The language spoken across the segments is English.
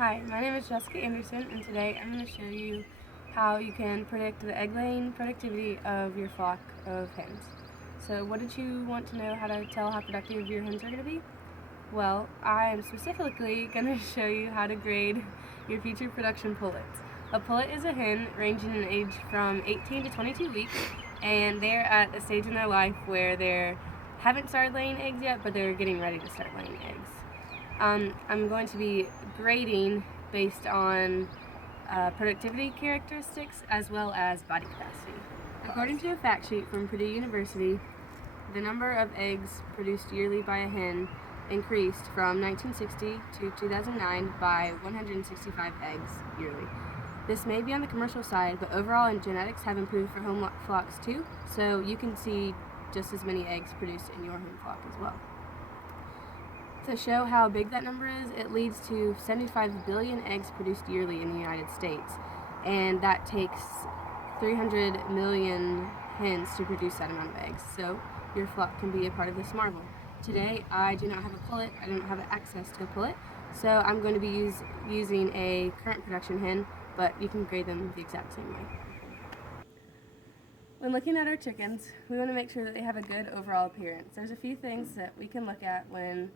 Hi, my name is Jessica Anderson, and today I'm going to show you how you can predict the egg-laying productivity of your flock of hens. So what did you want to know how to tell how productive your hens are going to be? Well, I am specifically going to show you how to grade your future production pullets. A pullet is a hen ranging in age from 18 to 22 weeks, and they're at a stage in their life where they haven't started laying eggs yet, but they're getting ready to start laying eggs. I'm going to be grading based on productivity characteristics as well as body capacity. According to a fact sheet from Purdue University, the number of eggs produced yearly by a hen increased from 1960 to 2009 by 165 eggs yearly. This may be on the commercial side, but overall genetics have improved for home flocks too, so you can see just as many eggs produced in your home flock as well. To show how big that number is, it leads to 75 billion eggs produced yearly in the United States, and that takes 300 million hens to produce that amount of eggs. So your flock can be a part of this marvel. Today, I do not have a pullet. I don't have access to a pullet, so I'm going to be using a current production hen, but you can grade them the exact same way. When looking at our chickens, we want to make sure that they have a good overall appearance. There's a few things that we can look at when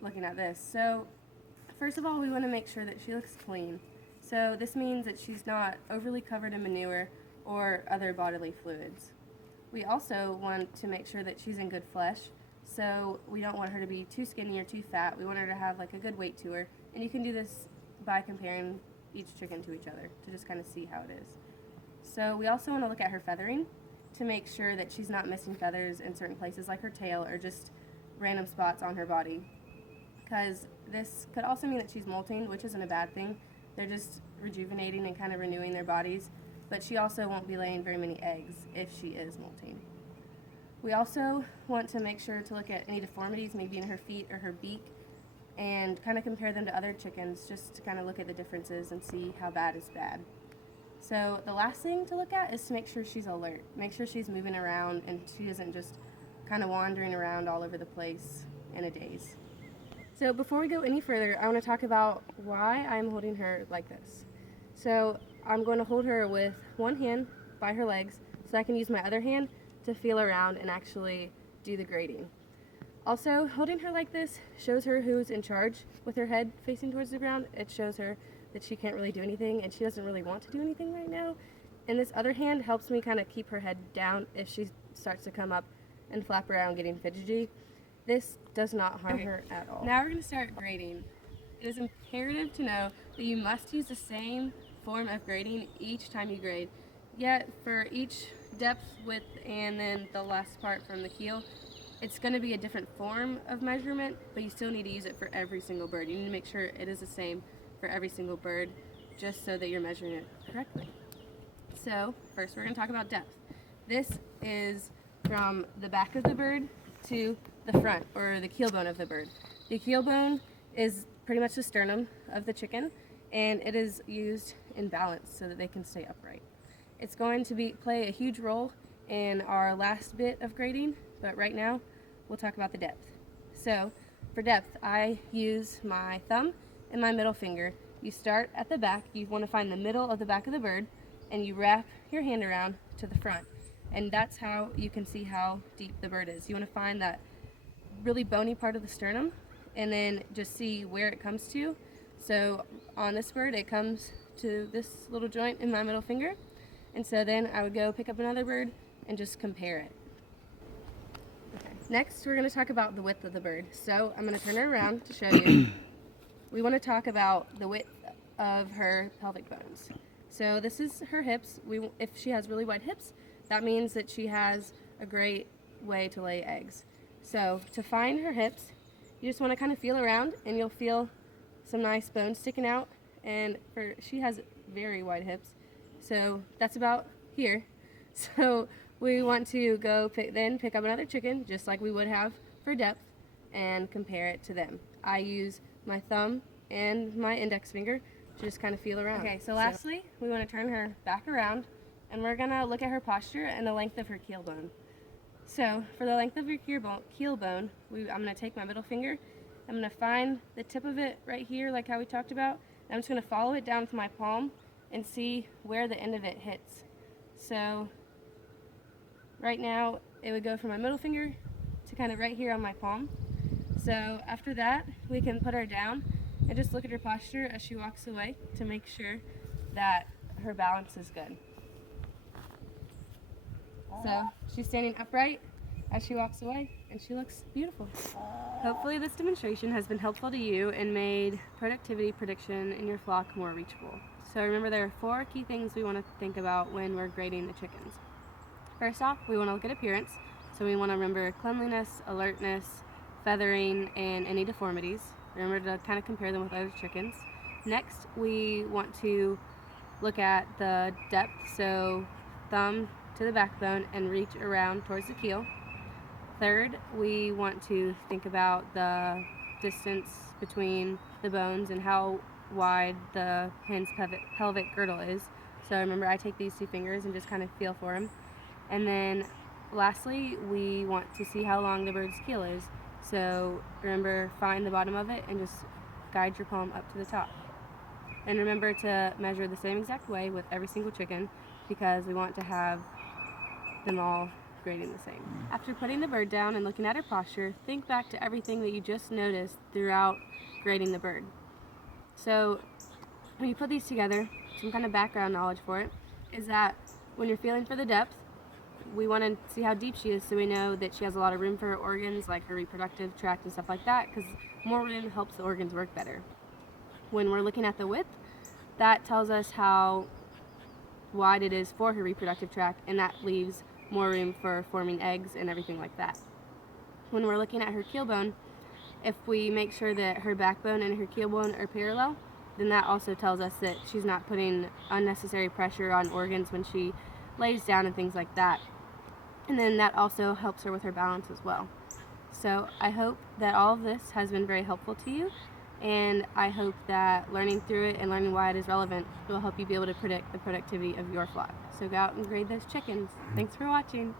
looking at this. So first of all, we want to make sure that she looks clean. So this means that she's not overly covered in manure or other bodily fluids. We also want to make sure that she's in good flesh. So we don't want her to be too skinny or too fat. We want her to have like a good weight to her. And you can do this by comparing each chicken to each other to just kind of see how it is. So we also want to look at her feathering to make sure that she's not missing feathers in certain places like her tail or just random spots on her body, because this could also mean that she's molting, which isn't a bad thing. They're just rejuvenating and kind of renewing their bodies, but she also won't be laying very many eggs if she is molting. We also want to make sure to look at any deformities, maybe in her feet or her beak, and kind of compare them to other chickens just to kind of look at the differences and see how bad is bad. So the last thing to look at is to make sure she's alert. Make sure she's moving around and she isn't just kind of wandering around all over the place in a daze. So before we go any further, I want to talk about why I'm holding her like this. So I'm going to hold her with one hand by her legs so I can use my other hand to feel around and actually do the grading. Also, holding her like this shows her who's in charge. With her head facing towards the ground, it shows her that she can't really do anything and she doesn't really want to do anything right now. And this other hand helps me kind of keep her head down if she starts to come up and flap around getting fidgety. This does not harm her at all. Now we're going to start grading. It is imperative to know that you must use the same form of grading each time you grade. Yet for each depth, width, and then the last part from the keel, it's going to be a different form of measurement, but you still need to use it for every single bird. You need to make sure it is the same for every single bird, just so that you're measuring it correctly. So first we're going to talk about depth. This is from the back of the bird to the front, or the keel bone of the bird. The keel bone is pretty much the sternum of the chicken, and it is used in balance so that they can stay upright. It's going to play a huge role in our last bit of grading, but right now we'll talk about the depth. So for depth, I use my thumb and my middle finger. You start at the back. You want to find the middle of the back of the bird, and you wrap your hand around to the front. And that's how you can see how deep the bird is. You want to find that really bony part of the sternum and then just see where it comes to. So on this bird, it comes to this little joint in my middle finger. And so then I would go pick up another bird and just compare it. Okay. Next, we're going to talk about the width of the bird. So I'm going to turn her around to show you. We want to talk about the width of her pelvic bones. So this is her hips. If she has really wide hips, that means that she has a great way to lay eggs. So to find her hips, you just want to kind of feel around and you'll feel some nice bones sticking out. And she has very wide hips, so that's about here. So we want to go pick up another chicken, just like we would have for depth, and compare it to them. I use my thumb and my index finger to just kind of feel around. Okay, so lastly, we want to turn her back around, and we're going to look at her posture and the length of her keel bone. So for the length of your keel bone, I'm going to take my middle finger, I'm going to find the tip of it right here, like how we talked about, I'm just going to follow it down with my palm and see where the end of it hits. So right now it would go from my middle finger to kind of right here on my palm. So after that, we can put her down and just look at her posture as she walks away to make sure that her balance is good. So she's standing upright as she walks away, and she looks beautiful. Hopefully this demonstration has been helpful to you and made productivity prediction in your flock more reachable. So remember, there are 4 key things we want to think about when we're grading the chickens. First off, we want to look at appearance. So we want to remember cleanliness, alertness, feathering, and any deformities. Remember to kind of compare them with other chickens. Next, we want to look at the depth, so thumb to the backbone and reach around towards the keel. Third, we want to think about the distance between the bones and how wide the hen's pelvic girdle is. So remember, I take these 2 fingers and just kind of feel for them. And then lastly, we want to see how long the bird's keel is. So remember, find the bottom of it and just guide your palm up to the top. And remember to measure the same exact way with every single chicken, because we want to have them all grading the same. After putting the bird down and looking at her posture, think back to everything that you just noticed throughout grading the bird. So when you put these together, some kind of background knowledge for it is that when you're feeling for the depth, we want to see how deep she is, so we know that she has a lot of room for her organs, like her reproductive tract and stuff like that, because more room helps the organs work better. When we're looking at the width, that tells us how wide it is for her reproductive tract, and that leaves more room for forming eggs and everything like that. When we're looking at her keel bone, if we make sure that her backbone and her keel bone are parallel, then that also tells us that she's not putting unnecessary pressure on organs when she lays down and things like that. And then that also helps her with her balance as well. So I hope that all of this has been very helpful to you, and I hope that learning through it and learning why it is relevant will help you be able to predict the productivity of your flock. So go out and grade those chickens. Thanks for watching.